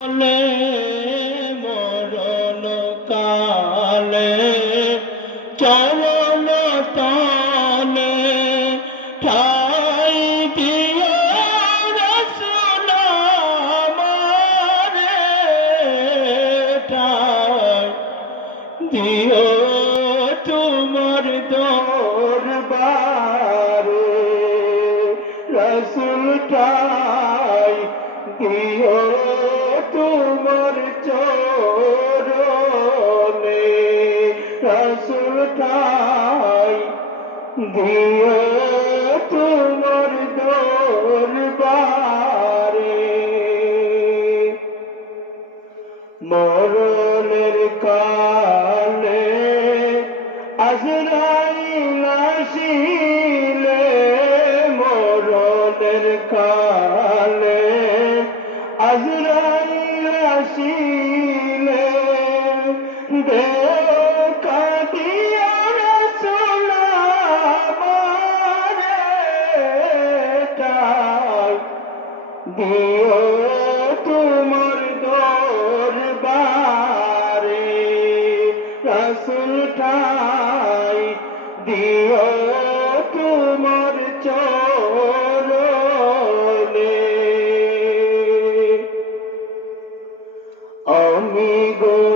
কালে মরণ কালে চরণ তলে ঠাই দিও রসুল আমারে ঠাই দিও তোমার দরবারে। ঠাই দিও ঠাই দিও তোমার দরবারে। মরণের কালে আজরাইল আসিলে। মরণের কালে আজরাইল আসিলে। রসুল ঠাই দিও তোমার চরণে। আমি গোলাগার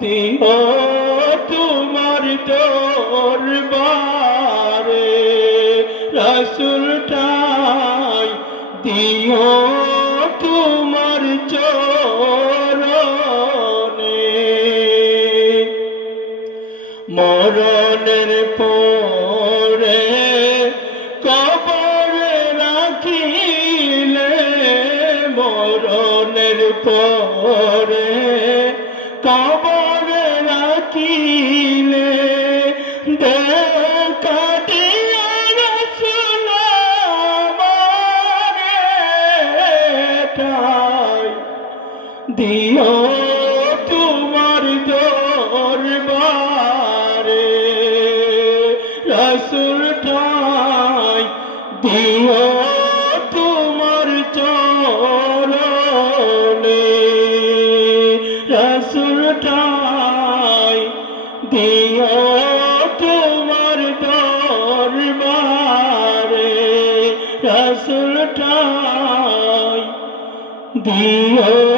দিও তোমার দরবারে রসুল ঠাই দিও তোমার চরণে। মরণের পরে কবরে রাখিলে, মরণের পরে কবরে দিও তোমার দরবারে। রসুল ঠাই দিও তোমার চরণে। রসুল ঠাই দিও তোমার দরবারে। রসুল ঠাই দিও